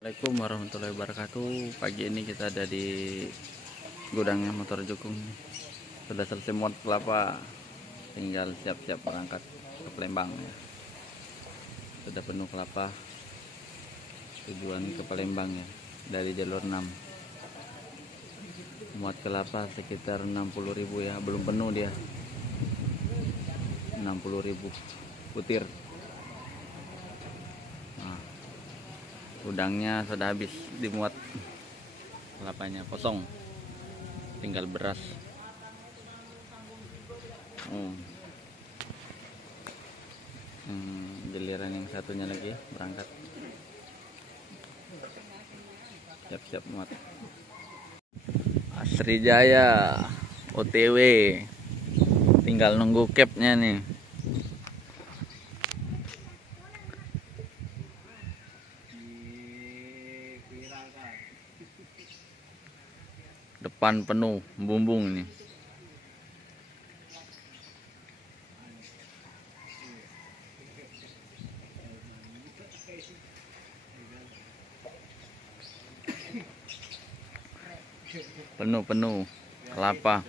Assalamualaikum warahmatullahi wabarakatuh. Pagi ini kita ada di gudangnya motor Jukung. Sudah selesai muat kelapa, tinggal siap-siap berangkat ke Palembang ya. Sudah penuh kelapa, tujuan ke Palembang ya, dari jalur 6. Muat kelapa sekitar 60.000 ya, belum penuh dia. 60.000 butir. Gudangnya sudah habis dimuat, kelapanya kosong, tinggal beras. Giliran yang satunya lagi berangkat, siap-siap muat. Asri Jaya OTW, tinggal nunggu capnya nih. Depan penuh bumbung ini. Penuh kelapa.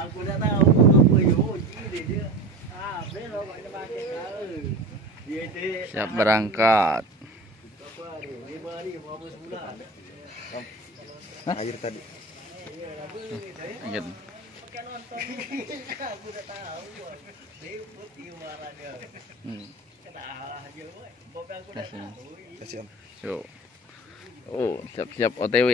Aku dah tahu apa dia. Siap berangkat. Air tadi. Ingat. Aku dah tahu. Yuk. Oh, siap-siap OTW.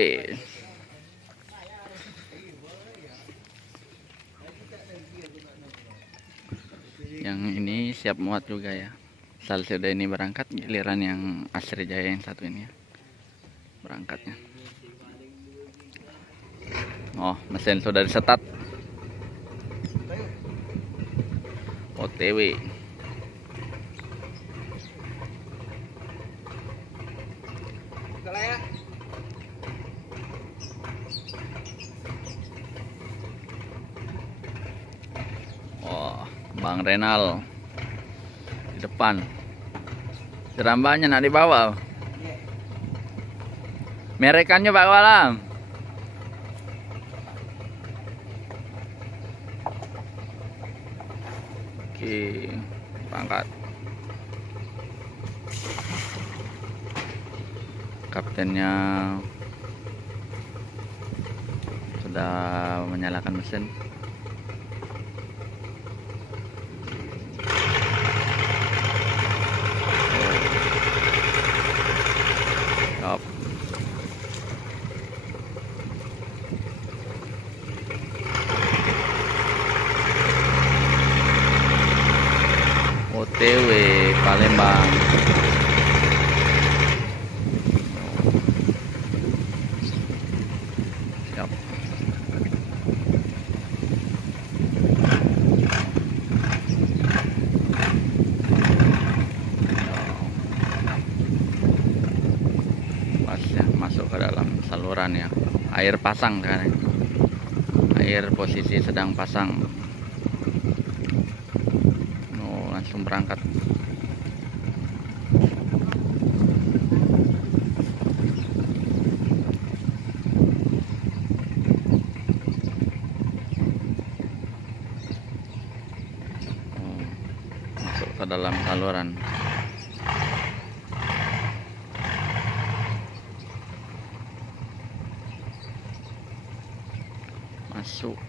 Yang ini siap muat juga ya. Sudah ini berangkat, giliran yang Asri Jaya yang satu ini ya, berangkatnya. Oh, mesin sudah disetat. OTW. Oh, Bang Renal di depan. Jerambahnya nak dibawa. Merekannya Pak Walam. Oke, berangkat. Kaptennya sudah menyalakan mesin. Stop. OTW Palembang. Siap. Masuk ke dalam saluran ya. Air pasang sekarang. Air posisi sedang pasang. Langsung berangkat. Masuk ke dalam saluran. Masuk.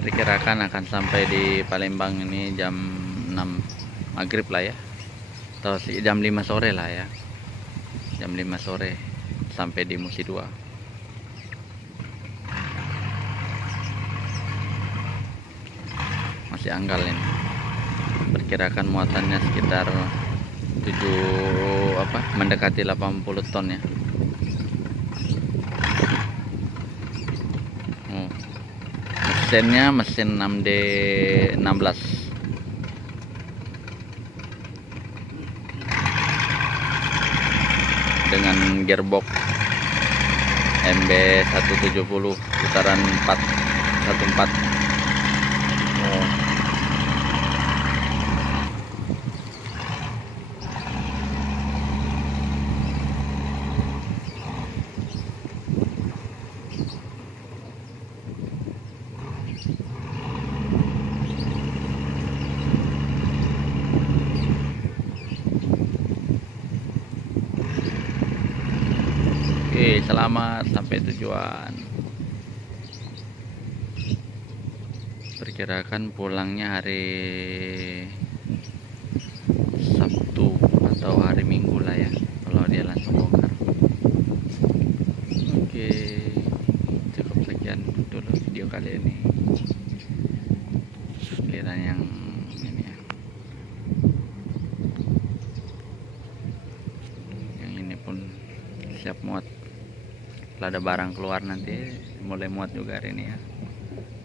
Perkirakan akan sampai di Palembang ini jam 6 maghrib lah ya, atau jam 5 sore lah ya, jam 5 sore sampai di Musi 2. masih anggal ini. Perkirakan muatannya sekitar mendekati 80 ton ya. Mesinnya mesin 6D16 dengan gearbox MB170 putaran 414. Oke, selamat sampai tujuan. Perkirakan pulangnya hari Sabtu atau hari Minggu lah ya, kalau dia langsung bongkar. Oke, cukup sekian dulu video kali ini. Giliran yang ini ya. Yang ini pun siap muat. Kalau ada barang keluar nanti mulai muat juga hari ini ya.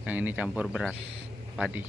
Yang ini campur beras padi.